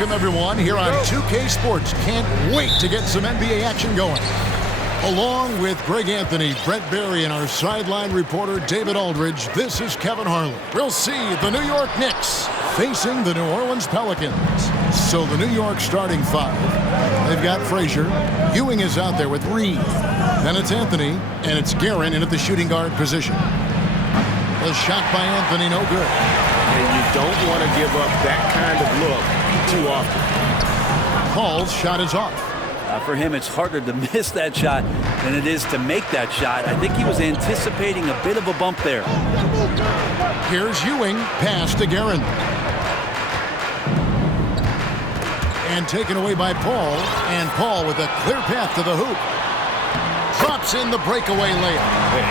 Welcome everyone here on 2K Sports. Can't wait to get some NBA action going. Along with Greg Anthony, Brett Barry, and our sideline reporter David Aldridge, this is Kevin Harlan. We'll see the New York Knicks facing the New Orleans Pelicans. So the New York starting five. They've got Frazier. Ewing is out there with Reed. Then it's Anthony, and it's Guerin in at the shooting guard position. The shot by Anthony, no good. And you don't want to give up that kind of look too often. Paul's shot is off. For him, it's harder to miss that shot than it is to make that shot. I think he was anticipating a bit of a bump there. Here's Ewing, pass to Guerin. And taken away by Paul, and Paul with a clear path to the hoop. Drops in the breakaway layup.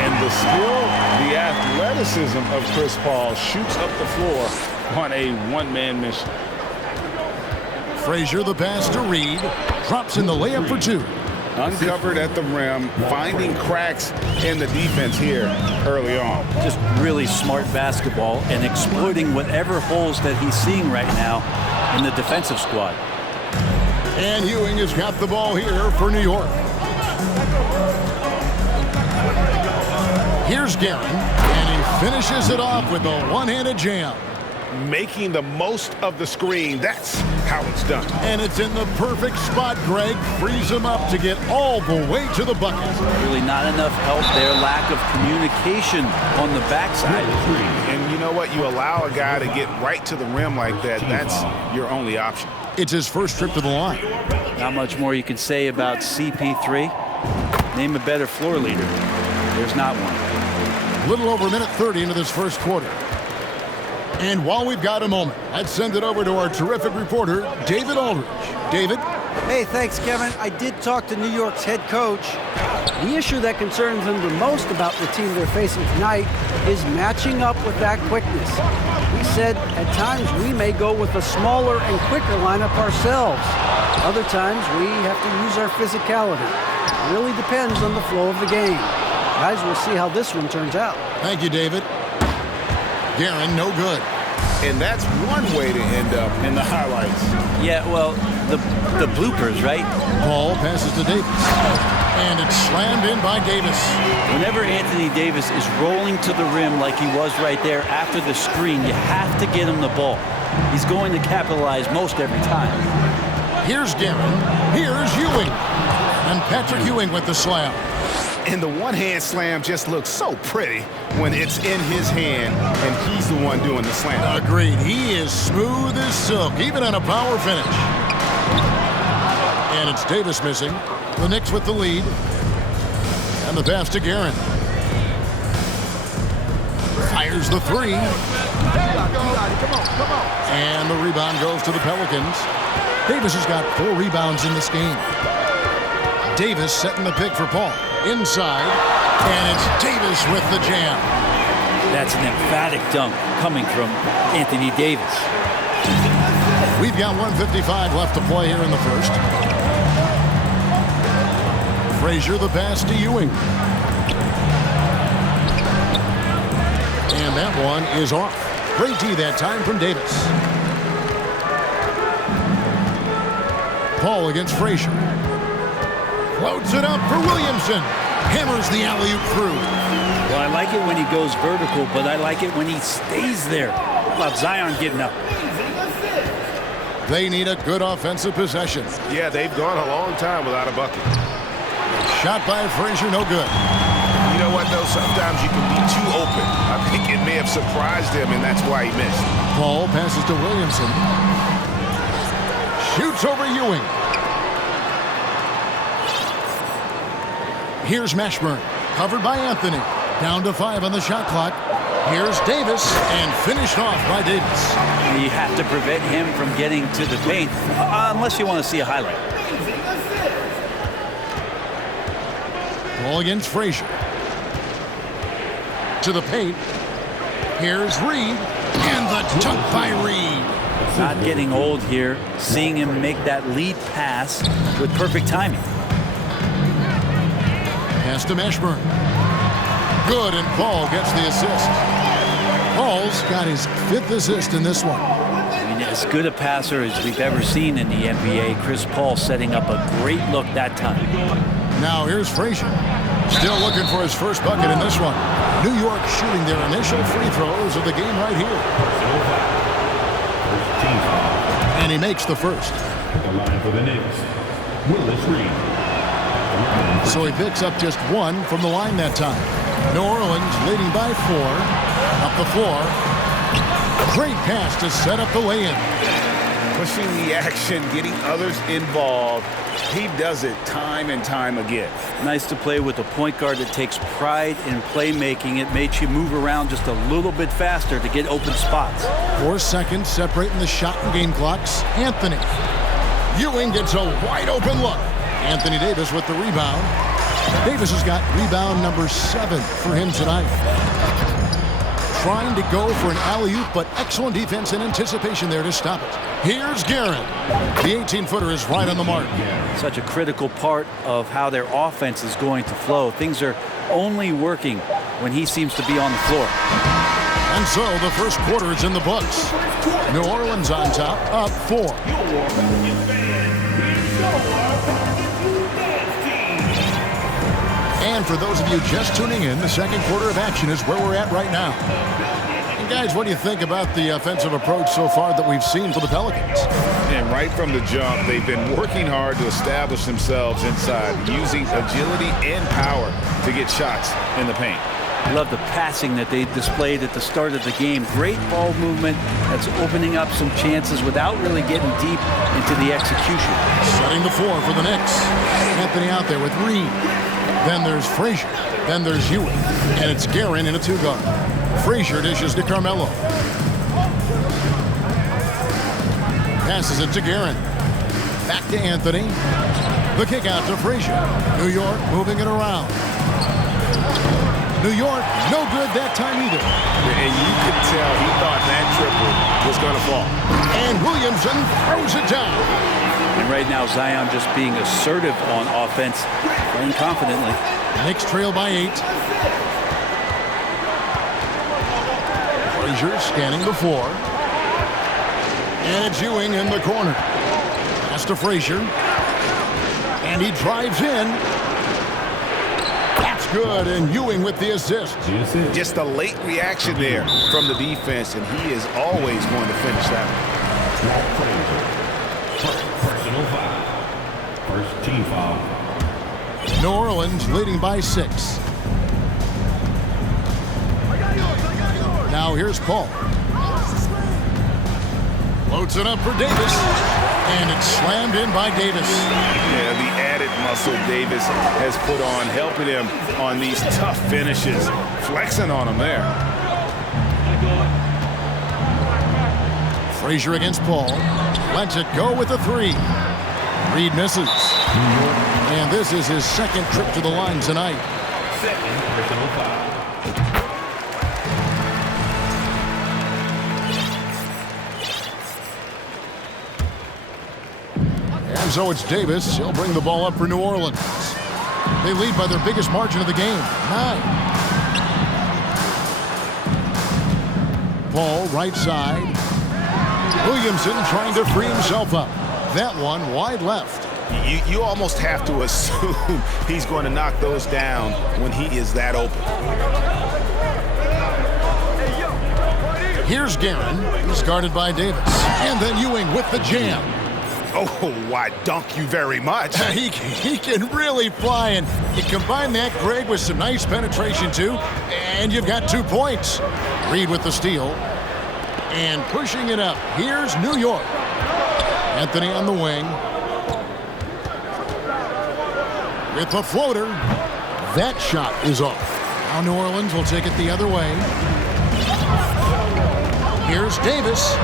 And the skill, the athleticism of Chris Paul shoots up the floor on a one-man mission. Frazier the pass to Reed. Drops in the layup for two. Uncovered at the rim, finding cracks in the defense here early on. Just really smart basketball and exploiting whatever holes that he's seeing right now in the defensive squad. And Ewing has got the ball here for New York. Here's Guerin, and he finishes it off with a one-handed jam. Making the most of the screen, that's how it's done. And it's in the perfect spot. Greg frees him up to get all the way to the bucket. Really not enough help there. Lack of communication on the backside. And you know what? You allow a guy to get right to the rim like that, that's your only option. It's his first trip to the line. Not much more you can say about CP3. Name a better floor leader. There's not one. A little over a minute 30 into this first quarter. And while we've got a moment, let's send it over to our terrific reporter, David Aldridge. David? Hey, thanks, Kevin. I did talk to New York's head coach. The issue that concerns him the most about the team they're facing tonight is matching up with that quickness. He said, at times we may go with a smaller and quicker lineup ourselves. Other times we have to use our physicality. It really depends on the flow of the game. Guys, we'll see how this one turns out. Thank you, David. Guerin, no good. And that's one way to end up in the highlights. Yeah, well, the bloopers, right? Paul passes to Davis. And it's slammed in by Davis. Whenever Anthony Davis is rolling to the rim like he was right there after the screen, you have to get him the ball. He's going to capitalize most every time. Here's Guerin. Here's Ewing. And Patrick Ewing with the slam. And the one-hand slam just looks so pretty when it's in his hand and he's the one doing the slam. Agreed. He is smooth as silk, even on a power finish. And it's Davis missing. The Knicks with the lead. And the pass to Guerin. Fires the three. And the rebound goes to the Pelicans. Davis has got 4 rebounds in this game. Davis setting the pick for Paul. Inside, and it's Davis with the jam. That's an emphatic dunk coming from Anthony Davis. We've got 1:55 left to play here in the first. Frazier the pass to Ewing. And that one is off. Great D that time from Davis. Paul against Frazier. Floats it up for Williamson. Hammers the alley-oop through. Well, I like it when he goes vertical, but I like it when he stays there. How about Zion getting up? They need a good offensive possession. Yeah, they've gone a long time without a bucket. Shot by Frazier, no good. You know what, though? Sometimes you can be too open. I think it may have surprised him, and that's why he missed. Paul passes to Williamson. Shoots over Ewing. Here's Mashburn, covered by Anthony. Down to 5 on the shot clock. Here's Davis, and finished off by Davis. You have to prevent him from getting to the paint, unless you want to see a highlight. Ball against Frazier. To the paint. Here's Reed, and the dunk by Reed. Not getting old here, seeing him make that lead pass with perfect timing. Pass to Mashburn. Good, and Paul gets the assist. Paul's got his 5th assist in this one. You mean, as good a passer as we've ever seen in the NBA. Chris Paul setting up a great look that time. Now here's Frazier. Still looking for his first bucket in this one. New York shooting their initial free throws of the game right here. And he makes the first. The line for the Knicks, Willis Reed. So he picks up just one from the line that time. New Orleans leading by 4. Up the floor. Great pass to set up the lay-in. Pushing the action, getting others involved. He does it time and time again. Nice to play with a point guard that takes pride in playmaking. It makes you move around just a little bit faster to get open spots. 4 seconds separating the shot and game clocks. Anthony. Ewing gets a wide open look. Anthony Davis with the rebound. Davis has got rebound number 7 for him tonight. Trying to go for an alley-oop, but excellent defense and anticipation there to stop it. Here's Guerin. The 18-footer is right on the mark. Such a critical part of how their offense is going to flow. Things are only working when he seems to be on the floor. And so the first quarter is in the books. New Orleans on top, up 4. And for those of you just tuning in, the second quarter of action is where we're at right now. And guys, what do you think about the offensive approach so far that we've seen for the Pelicans? And right from the jump, they've been working hard to establish themselves inside, using agility and power to get shots in the paint. I love the passing that they displayed at the start of the game. Great ball movement that's opening up some chances without really getting deep into the execution. Setting the floor for the Knicks. Anthony out there with Reed. Then there's Frazier. Then there's Ewing. And it's Guerin in a 2-guard. Frazier dishes to Carmelo. Passes it to Guerin. Back to Anthony. The kick out to Frazier. New York moving it around. New York, no good that time either. And you could tell he thought that triple was going to fall. And Williamson throws it down. And right now, Zion just being assertive on offense, playing confidently. Knicks trail by 8. Frazier scanning the floor. And it's Ewing in the corner. Pass to Frazier. And he drives in. That's good, and Ewing with the assist. Just a late reaction there from the defense, and he is always going to finish that one. Personal foul. First team foul. New Orleans leading by 6. Now here's Paul. Loads it up for Davis. And it's slammed in by Davis. Yeah, the added muscle Davis has put on, helping him on these tough finishes. Flexing on him there. Frazier against Paul. Lets it go with a 3. Reed misses. And this is his second trip to the line tonight. Second personal foul. And so it's Davis. He'll bring the ball up for New Orleans. They lead by their biggest margin of the game, 9. Paul, right side. Williamson trying to free himself up. That one wide left. You almost have to assume he's going to knock those down when he is that open. Here's Guerin. He's guarded by Davis. And then Ewing with the jam. Oh, why dunk you very much. He can really fly, and you combine that, Greg, with some nice penetration, too, and you've got 2 points. Reed with the steal. And pushing it up. Here's New York. Anthony on the wing. With the floater. That shot is off. Now New Orleans will take it the other way. Here's Davis.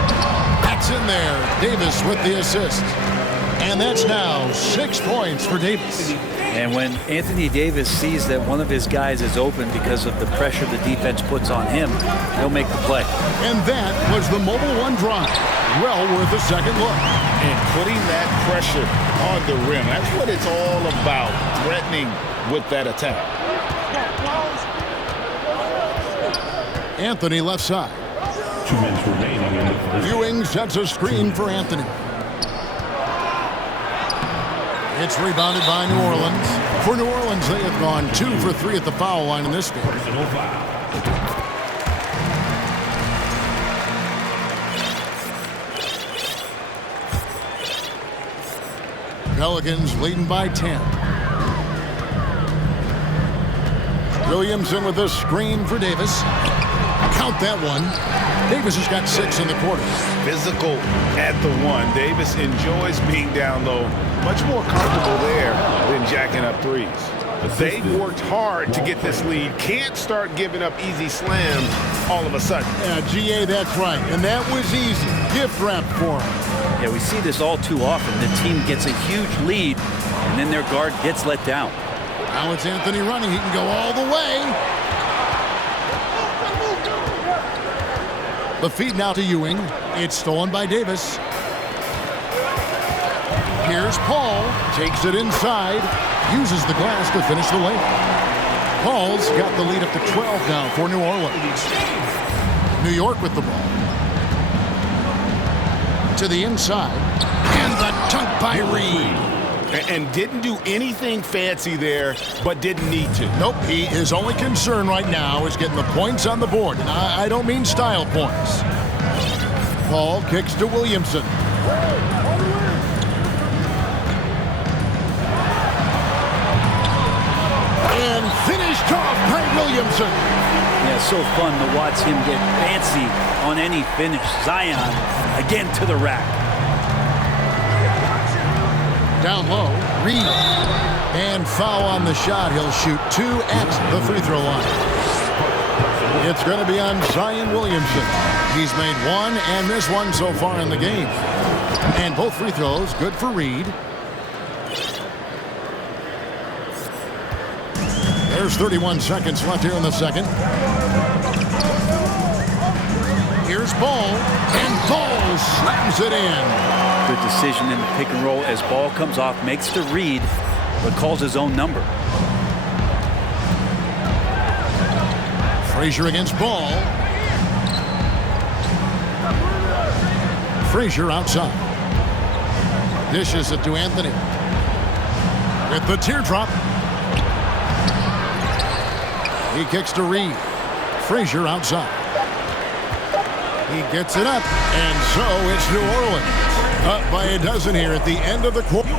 That's in there. Davis with the assist. And that's now 6 points for Davis. And when Anthony Davis sees that one of his guys is open because of the pressure the defense puts on him, he'll make the play. And that was the Mobile One drive. Well worth a second look. And putting that pressure on the rim. That's what it's all about, threatening with that attack. Anthony left side. 2 minutes remaining in the first. Ewing sets a screen for Anthony. It's rebounded by New Orleans. For New Orleans, they have gone 2 for 3 at the foul line in this game. Personal foul. Pelicans leading by 10. Williamson with a screen for Davis. Count that one. Davis has got 6 in the quarter. Physical at the 1. Davis enjoys being down low. Much more comfortable there than jacking up threes. They've worked hard to get this lead. Can't start giving up easy slams all of a sudden. Yeah, GA, that's right. And that was easy. Gift wrap for him. Yeah, we see this all too often. The team gets a huge lead, and then their guard gets let down. Now it's Anthony running. He can go all the way. The feed now to Ewing. It's stolen by Davis. Here's Paul. Takes it inside. Uses the glass to finish the layup. Paul's got the lead up to 12 now for New Orleans. New York with the ball. To the inside. And the dunk by Reed. And didn't do anything fancy there, but didn't need to. Nope, his only concern right now is getting the points on the board. And I don't mean style points. Paul kicks to Williamson. And finished off by Williamson. Yeah, so fun to watch him get fancy on any finish. Zion again to the rack. Down low, Reed. And foul on the shot. He'll shoot 2 at the free throw line. It's going to be on Zion Williamson. He's made 1 and missed 1 so far in the game. And both free throws good for Reed. There's 31 seconds left here in the second. Here's Ball. And Ball slams it in. Good decision in the pick and roll as ball comes off, makes to Reed, but calls his own number. Frazier against Ball. Frazier outside. Dishes it to Anthony. With the teardrop. He kicks to Reed. Frazier outside. He gets it up. And so it's New Orleans. Up by a dozen here at the end of the quarter.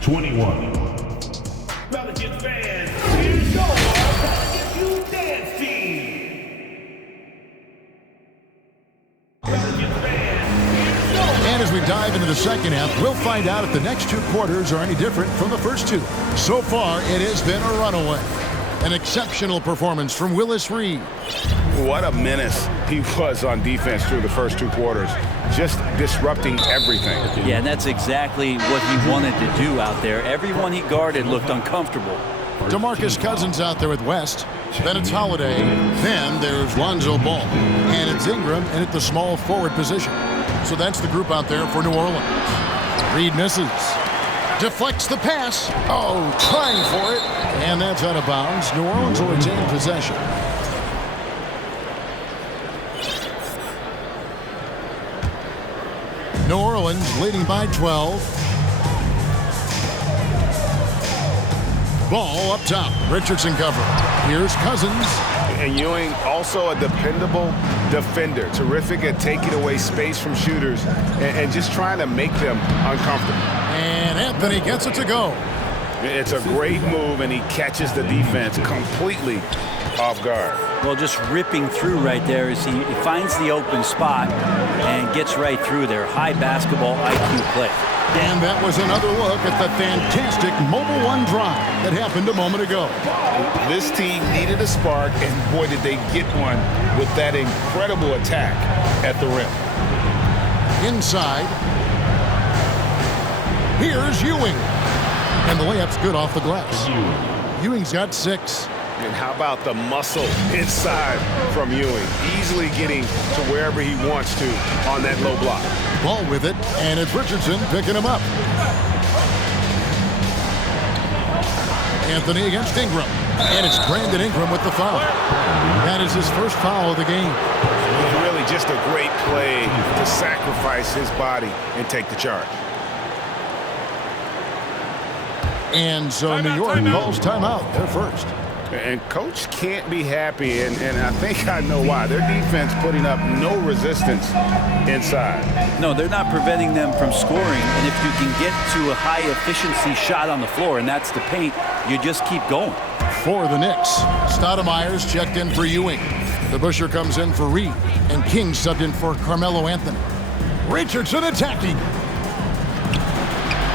21. Pelicans fans, here's your Pelicans You Dance Team. Pelicans fans, here's your. And as we dive into the second half, we'll find out if the next 2 quarters are any different from the first 2. So far, it has been a runaway. An exceptional performance from Willis Reed. What a menace he was on defense through the first 2 quarters. Just disrupting everything. Yeah, and that's exactly what he wanted to do out there. Everyone he guarded looked uncomfortable. DeMarcus Cousins out there with West. Then it's Holiday. Then there's Lonzo Ball. And it's Ingram and at the small forward position. So that's the group out there for New Orleans. Reed misses. Deflects the pass. Oh, trying for it. And that's out of bounds. New Orleans will retain possession. New Orleans leading by 12. Ball up top. Richardson cover. Here's Cousins. And Ewing, also a dependable defender. Terrific at taking away space from shooters and just trying to make them uncomfortable. And Anthony gets it to go. It's a great move, and he catches the defense completely off guard. Well, just ripping through right there as he finds the open spot and gets right through there. High basketball IQ play. And that was another look at the fantastic Mobile One drive that happened a moment ago. This team needed a spark, and boy, did they get one with that incredible attack at the rim. Inside. Here's Ewing. And the layup's good off the glass. Ewing's got 6. And how about the muscle inside from Ewing? Easily getting to wherever he wants to on that low block. Ball with it, and it's Richardson picking him up. Anthony against Ingram. And it's Brandon Ingram with the foul. That is his first foul of the game. Really just a great play to sacrifice his body and take the charge. And so New York calls timeout. They're first. And Coach can't be happy, and I think I know why. Their defense putting up no resistance inside. No, they're not preventing them from scoring. And if you can get to a high-efficiency shot on the floor, and that's the paint, you just keep going. For the Knicks, Stoudemire's checked in for Ewing. DeBusschere comes in for Reed, and King subbed in for Carmelo Anthony. Richardson attacking.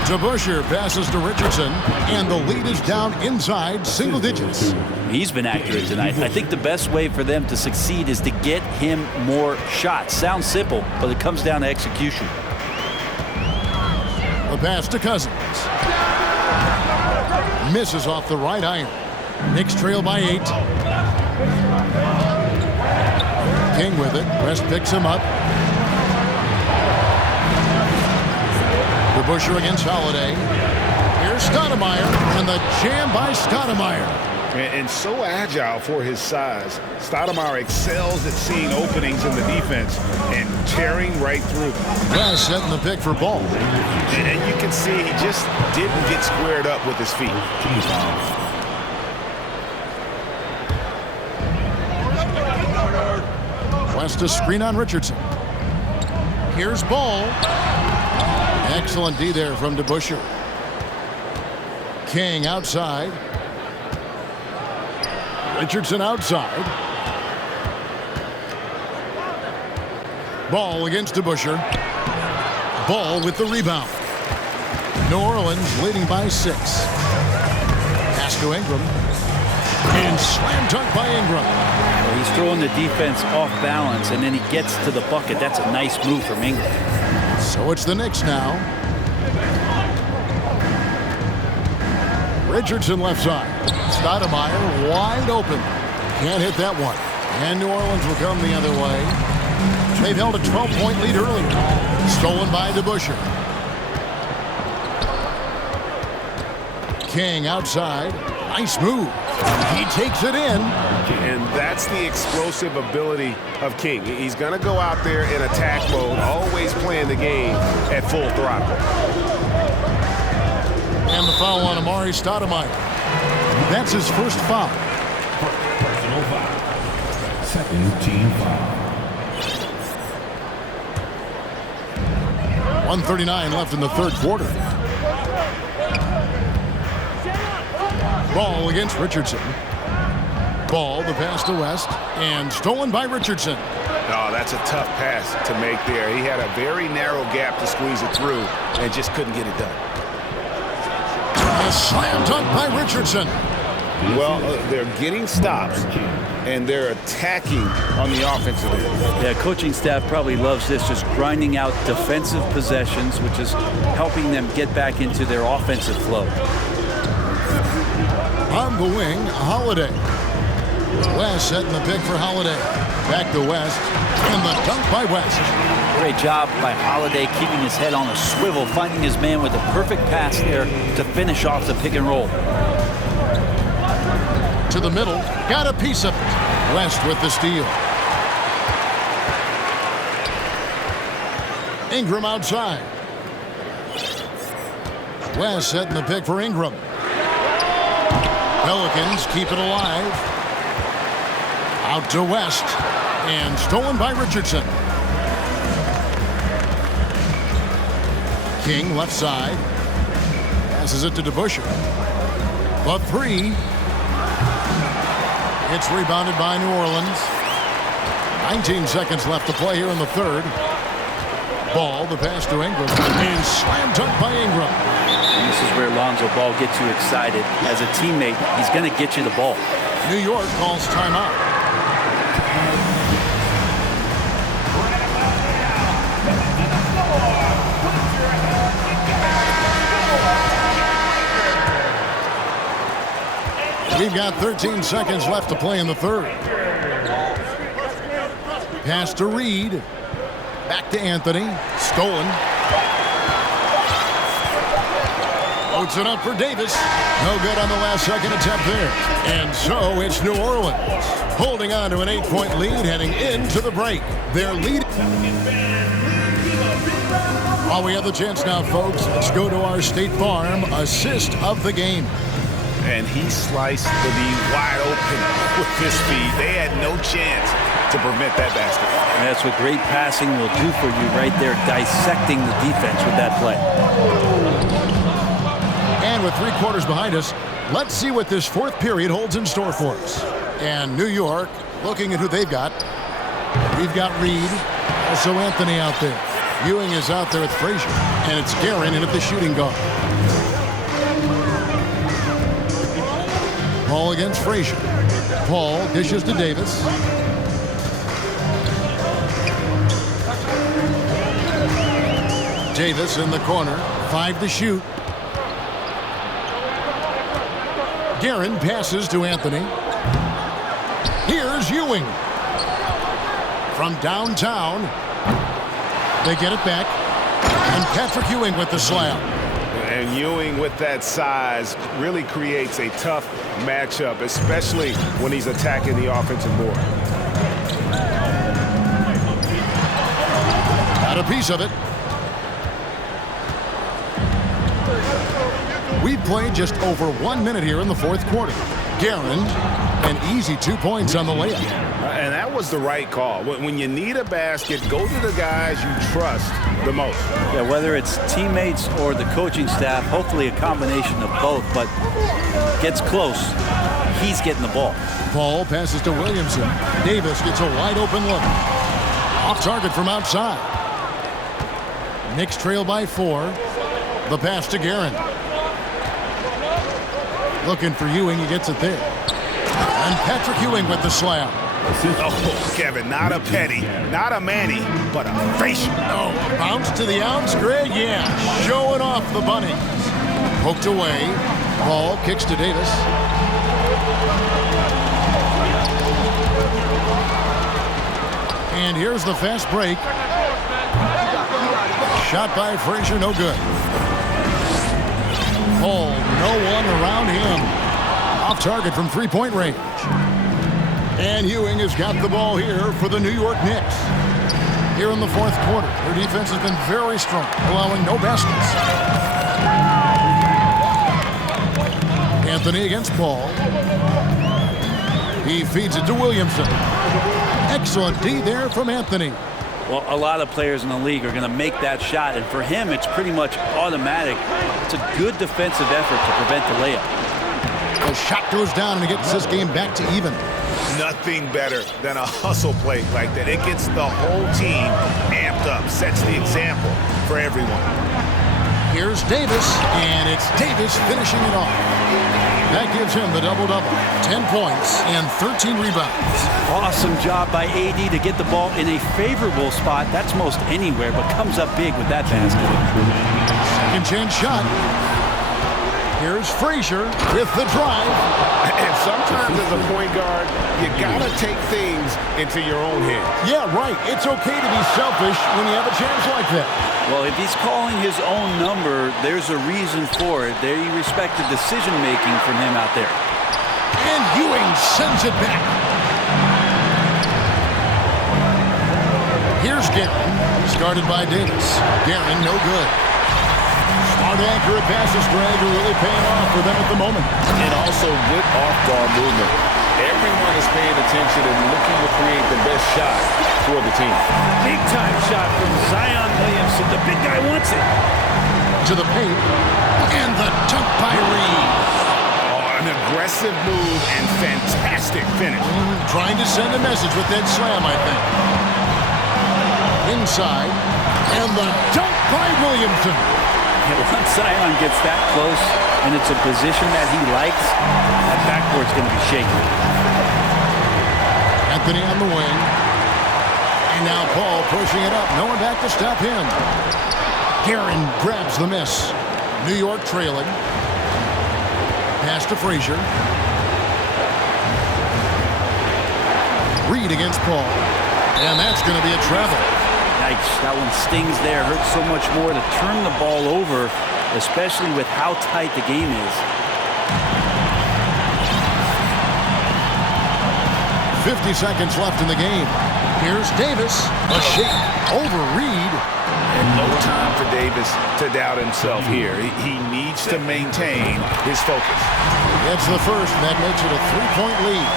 DeBusschere passes to Richardson, and the lead is down inside single digits. He's been accurate tonight. I think the best way for them to succeed is to get him more shots. Sounds simple, but it comes down to execution. The pass to Cousins. Misses off the right iron. Knicks trail by 8. King with it. West picks him up. DeBusschere against Holiday. Here's Stoudemire, and the jam by Stoudemire. And so agile for his size. Stoudemire excels at seeing openings in the defense and tearing right through them. West setting the pick for Ball. And you can see he just didn't get squared up with his feet. West a screen on Richardson. Here's Ball. Excellent D there from DeBusschere. King outside. Richardson outside. Ball against DeBusschere. Ball with the rebound. New Orleans leading by 6. Pass to Ingram. And slam dunk by Ingram. Well, he's throwing the defense off balance, and then he gets to the bucket. That's a nice move from Ingram. So it's the Knicks now. Richardson left side. Stoudemire wide open. Can't hit that one. And New Orleans will come the other way. They've held a 12-point lead earlier. Stolen by DeBusschere. King outside. Nice move. He takes it in. And that's the explosive ability of King. He's going to go out there in attack mode, always playing the game at full throttle. And the foul on Amari Stoudemire. That's his first foul. Personal foul. Second team foul. 1:39 left in the third quarter. Ball against Richardson. Ball, the pass to West, and stolen by Richardson. Oh, that's a tough pass to make there. He had a very narrow gap to squeeze it through and just couldn't get it done. A slam dunk by Richardson. Well, they're getting stops, and they're attacking on the offensive end. Yeah, coaching staff probably loves this, just grinding out defensive possessions, which is helping them get back into their offensive flow. On the wing, Holiday. West setting the pick for Holiday. Back to West, and the dunk by West. Great job by Holiday keeping his head on a swivel, finding his man with a perfect pass there to finish off the pick and roll. To the middle, got a piece of it. West with the steal. Ingram outside. West setting the pick for Ingram. Pelicans keep it alive. Out to West, and stolen by Richardson. King left side. Passes it to DeBusschere. But 3. It's rebounded by New Orleans. 19 seconds left to play here in the third. Ball, the pass to Ingram, and slam dunk by Ingram. And this is where Lonzo Ball gets you excited. As a teammate, he's going to get you the ball. New York calls timeout. We've got 13 seconds left to play in the third. Pass to Reed. Back to Anthony. Stolen. Floats it up for Davis. No good on the last second attempt there. And so it's New Orleans holding on to an 8-point lead heading into the break. Their lead. While we have the chance now, folks, let's go to our State Farm assist of the game. And he sliced the D wide open with his speed. They had no chance to prevent that basket. And that's what great passing will do for you right there, dissecting the defense with that play. And with 3 quarters behind us, let's see what this 4th period holds in store for us. And New York, looking at who they've got. We've got Reed, also Anthony out there. Ewing is out there with Frazier, and it's Guerin in at the shooting guard. Paul against Frazier. Paul dishes to Davis. Davis in the corner, 5 to shoot. Guerin passes to Anthony. Here's Ewing. From downtown, they get it back. And Patrick Ewing with the slam. And Ewing with that size really creates a tough matchup, especially when he's attacking the offensive board. Got a piece of it. We've played just over 1 minute here in the 4th quarter. Guerin, an easy 2 points on the layup. And that was the right call. When you need a basket, go to the guys you trust the most. Yeah, whether it's teammates or the coaching staff, hopefully a combination of both, but gets close. He's getting the ball. Paul passes to Williamson. Davis gets a wide open look. Off target from outside. Knicks trail by 4. The pass to Guerin. Looking for Ewing, he gets it there. And Patrick Ewing with the slam. Oh, Kevin, not a Petty, not a Manny, but a Frazier. Oh, bounce to the ounce, Greg? Yeah, showing off the bunny. Poked away. Paul kicks to Davis. And here's the fast break. Shot by Frazier, no good. Paul, no one around him. Off target from 3-point range. And Ewing has got the ball here for the New York Knicks. Here in the 4th quarter, their defense has been very strong, allowing no baskets. Anthony against Paul. He feeds it to Williamson. Excellent D there from Anthony. Well, a lot of players in the league are going to make that shot, and for him, it's pretty much automatic. It's a good defensive effort to prevent the layup. The shot goes down, and it gets this game back to even. Nothing better than a hustle play like that. It gets the whole team amped up, sets the example for everyone. Here's Davis, and it's Davis finishing it off. That gives him the double-double. 10 points and 13 rebounds. Awesome job by AD to get the ball in a favorable spot. That's most anywhere, but comes up big with that basket. Second chance shot. Here's Frazier with the drive. And sometimes as a point guard, you gotta take things into your own hands. Yeah, right. It's okay to be selfish when you have a chance like that. Well, if he's calling his own number, there's a reason for it. They respect the decision-making from him out there. And Ewing sends it back. Here's Guerin, started by Davis. Guerin, no good. Smart, accurate passes, Greg, are really paying off for them at the moment. And also good off-ball movement. Everyone is paying attention and looking to create the best shot for the team. Big-time shot from Zion Williamson. The big guy wants it. To the paint. And the dunk by Reed. Oh, an aggressive move and fantastic finish. Trying to send a message with that slam, I think. Inside. And the dunk by Williamson. Once Zion gets that close and it's a position that he likes, that backboard's going to be shaky. Anthony on the wing. And now Paul pushing it up. No one back to stop him. Guerin grabs the miss. New York trailing. Pass to Frazier. Reed against Paul. And that's going to be a travel. Yikes, that one stings there. Hurts so much more to turn the ball over especially with how tight the game is. 50 seconds left in the game. Here's Davis. A shake over Reed. And no time for Davis to doubt himself here. He needs to maintain his focus. Gets the first, and that makes it a 3-point lead.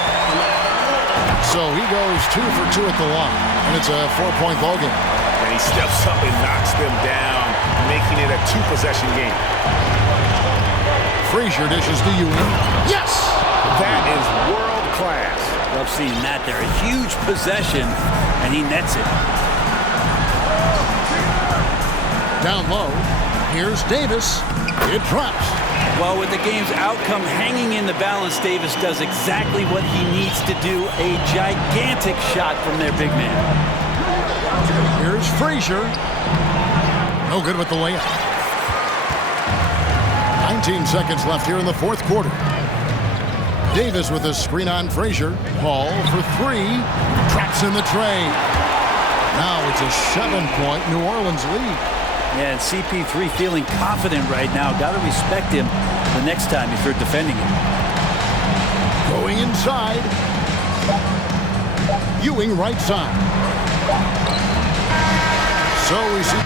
So he goes 2 for 2 at the line, and it's a 4-point ball game. And he steps up and knocks them down, making it a 2-possession game. Frazier dishes to Ewing. Yes! That is world class. Love seeing that there. A huge possession, and he nets it. Down low, here's Davis. It drops. Well, with the game's outcome hanging in the balance, Davis does exactly what he needs to do. A gigantic shot from their big man. Here's Frazier. No good with the layup. 19 seconds left here in the fourth quarter. Davis with a screen on Frazier. Hall for 3. Traps in the tray. Now it's a 7-point New Orleans lead. Yeah, and CP3 feeling confident right now. Got to respect him the next time if you're defending him. Going inside. Ewing right side. So we see